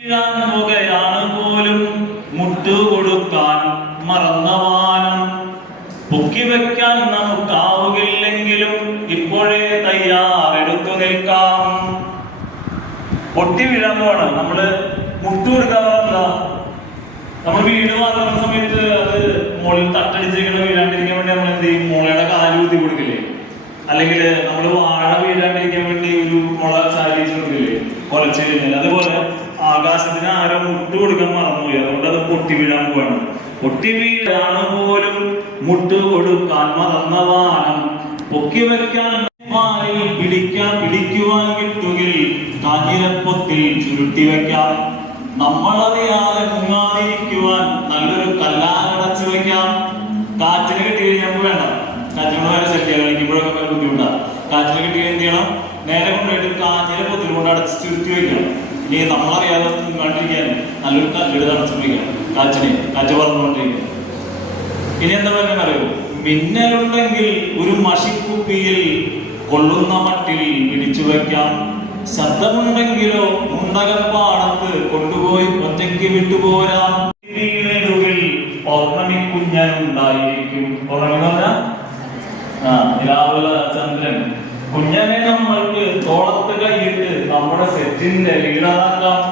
പോകുകയാണ് പോലും മുട്ടുകൊടുക്കാൻ മറന്നവാനം പൊക്കി വെക്കാൻ നമുക്കാവുകില്ലെങ്കിലും ഇപ്പോഴേ തയ്യാറെടുത്തു നിൽക്കാം. പൊട്ടി വീഴാൻ പോവാണ്. നമ്മള് മുട്ടുകൊടുക്കാൻ പറഞ്ഞാ നമ്മൾ വീട് വാങ്ങുന്ന സമയത്ത് അത് മുകളിൽ തട്ടടിച്ചിരിക്കണ വീഴാണ്ടിരിക്കാൻ വേണ്ടി നമ്മൾ എന്ത് ചെയ്യും? മുളയുടെ കാല് ഊതി കൊടുക്കില്ലേ? അല്ലെങ്കിൽ നമ്മൾ വാഴ വീഴാണ്ടിരിക്കാൻ വേണ്ടി ഒരു മുള ചാരിച്ച് കൊടുക്കില്ലേ കൊലച്ചു കഴിഞ്ഞാൽ? അതുപോലെ ആകാശത്തിന് ആരോ മുട്ട് കൊടുക്കാൻ മറന്നുപോയി, അതുകൊണ്ട് അത് പൊട്ടി വീഴാൻ പോവാണ്. പൊട്ടി വീഴാണ് പോലും മുട്ട് കൊടുക്കാൻ മറന്നവാനം പൊക്കി വെക്കാൻ പിടിക്കുവാൻ കിട്ടുകിൽ കാഞ്ഞിരപ്പൊത്തിൽ ചുരുട്ടി വെക്കാം. നമ്മളറിയാതെ മുങ്ങാതിരിക്കുവാൻ നല്ലൊരു കല്ലാടച്ചു വെക്കാം. കാറ്റിന് കിട്ടി കഴിഞ്ഞാൽ വേണ്ട, കാറ്റിനോട് വരെ സെറ്റ് കളിക്കുമ്പോഴൊക്കെ ബുദ്ധിമുട്ടാണ്. കാറ്റിന് കിട്ടി എന്ത് ചെയ്യണം? നേരെ കൊണ്ടുപോയിട്ട് കാഞ്ഞിരപ്പൊത്തിൽ കൊണ്ട് അടച്ച് ചുരുട്ടി വെക്കണം. ഇനി നമ്മളറിയാതെ മുങ്ങാണ്ടിരിക്കാൻ നല്ലൊരു കല്ലെടുത്ത് അടച്ചു വെക്കാം. കാറ്റ് പറഞ്ഞുകൊണ്ടിരിക്കുക. ഇനി എന്താ പറയുക അറിയോ? മിന്നലുണ്ടെങ്കിൽ ഒരു മഷിക്കുപ്പിയിൽ കൊള്ളുന്ന മട്ടിൽ പിടിച്ചു വയ്ക്കാം. ശബ്ദമുണ്ടെങ്കിലോ മുണ്ടകപ്പാടത്ത് കൊണ്ടുപോയി ഒറ്റയ്ക്ക് വിട്ടുപോരാം. പൗർണമി കുഞ്ഞനുണ്ടായിരിക്കും. പൗർണമി എന്ന് പറഞ്ഞാൽ നിലാവുള്ള ചന്ദ്രൻ. കുഞ്ഞനെ നമ്മൾക്ക് തോളത്ത് കൈയിട്ട് നമ്മുടെ സെറ്റിന്റെ ലീഡറാക്കാം.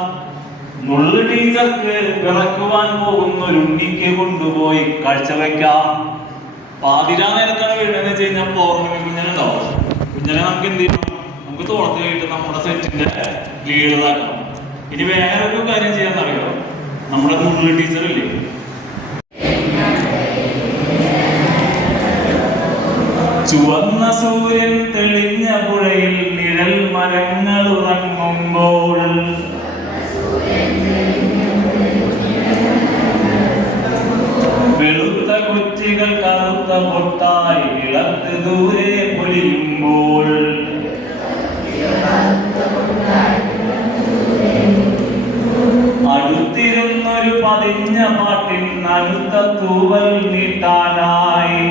നുള്ളു ടീച്ചർക്ക് പിറക്കുവാൻ പോകുന്ന ഒരു ഉണ്ണിക്ക് കൊണ്ടുപോയി കാഴ്ചവെക്കാം. പാതിരാ നേരത്താണ് വീടെന്ന് വെച്ച് കഴിഞ്ഞാൽ പൗർണമി കുഞ്ഞനുണ്ടാവും. കുഞ്ഞനെ നമുക്ക് എന്ത് ചെയ്യണം? നമുക്ക് തോളത്ത് കൈയിട്ട് നമ്മുടെ സെറ്റിന്റെ ലീഡറാക്കാം. ഇനി വേറൊരു കാര്യം ചെയ്യാന്നറിയോ? നമ്മുടെ നുള്ളു ടീച്ചറില്ലേ, ചുവന്ന സൂര്യൻ തെളിഞ്ഞ പുഴയിൽ നിഴൽ മരങ്ങൾ ഉറങ്ങുമ്പോൾ വെളുത്ത കുറ്റികൾ കറുത്ത പൊട്ടായി ഇളത്ത് ദൂരെ പൊലിയുമ്പോൾ അടുത്തിരുന്നൊരു പതിഞ്ഞ പാട്ടിൻ നനുത്ത തൂവൽ നീട്ടാനായി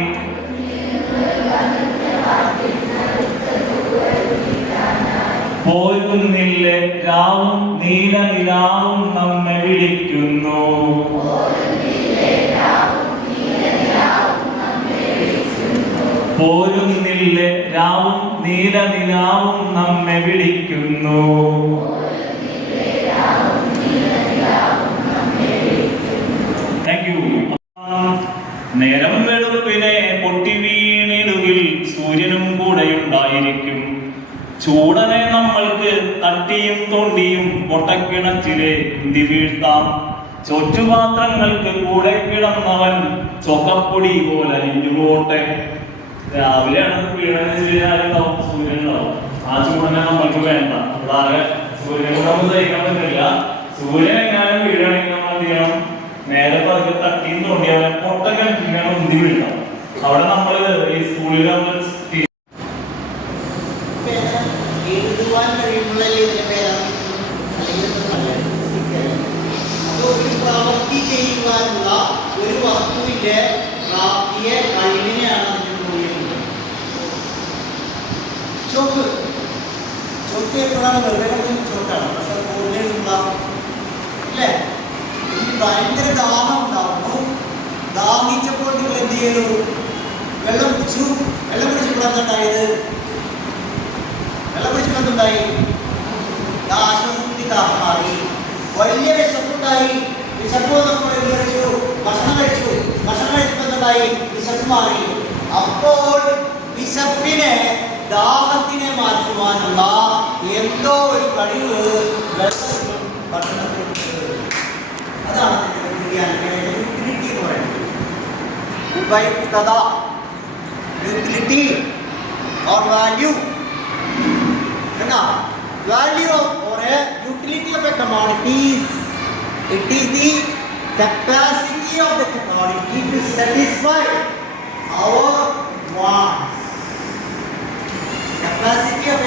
പോരുന്നില്ലേ രാവും നീല നിലാവും നമ്മെ വിളിക്കുന്നു. പോരുന്നില്ലേ രാവും നീല നിലാവും നമ്മെ വിളിക്കുന്നു. Thank you. നേരം വെളുപ്പിനെ പൊട്ടി വീണിടുകിൽ സൂര്യനും കൂടെയുണ്ടായിരിക്കും. ചൂടനെ നമ്മൾക്ക് തട്ടിയും തോണ്ടിയും പൊട്ടക്കിണറ്റിലെ ഉന്തി വീഴ്ത്താം. ചൊറ്റുപാത്രങ്ങൾക്ക് കൂടെ കിടന്നവൻ ചൊക്കപ്പൊടി പോലെ അരിഞ്ഞു പോട്ടെ. രാവിലെയാണ് വീഴാനുണ്ടാവും, സൂര്യനുണ്ടാവും. ആ ചൂടനെ നമ്മൾക്ക് വേണ്ട. അതാകെ സൂര്യനെ നമുക്ക് സഹിക്കാൻ പറ്റില്ല. സൂര്യൻ എങ്ങാനും വീഴണമെങ്കിൽ നമ്മൾ എന്ത് ചെയ്യണം? നേരെ പതുക്കെ തട്ടിയും തോണ്ടി അവനെ പൊട്ടക്കിണറ്റിലാണ് ഉന്തി വീഴ്ത്താം. അവിടെ നമ്മള് ഈ സ്കൂളിൽ നമ്മൾ എഴുതുവാൻ കഴിയുമ്പോഴല്ലേ ഇതിന്റെ പേരാണ്. ഒരു പ്രവൃത്തി ചെയ്യുവാനുള്ള ഒരു വസ്തുവിന്റെ പ്രാപ്തിയെ കഴിവിനെയാണ് അതിന് പറയുന്നത്. ചോക്ക് എപ്പോഴാണ് വെറുതെ ചോക്കാണ്, പക്ഷെ കൂടുതൽ ഉണ്ടാവും അല്ലേ? ഈ ഭയങ്കര ദാഹം ഉണ്ടാവുന്നു. ദാഹിച്ചപ്പോൾ നിങ്ങൾ എന്ത് ചെയ്തു? വെള്ളം പിടിച്ചപ്പോൾ എന്തായത്? വെള്ളം പിടിച്ചപ്പോൾ എന്തുണ്ടായി? ആശ്വാസത്തിന്റെ ദാഹം മാറി. വലിയ വിശപ്പുണ്ടായി. വിശപ്പ് വന്നപ്പോൾ എന്ത് കഴിച്ചു? ഭക്ഷണം കഴിച്ചപ്പോൾ എന്തായി? വിശപ്പ് മാറി. അപ്പോൾ വിശപ്പിനെ ദാഹത്തിനെ മാറ്റുവാനുള്ള എന്തോ ഒരു കഴിവ് വെള്ളത്തിലും ഭക്ഷണത്തിലും. അതാണ് യൂട്ടിലിറ്റി എന്ന് പറയുന്നത്. ഉപയുക്തത, utility or value. Value or a utility of a commodity, it is the capacity of the commodity to satisfy our wants. Capacity of a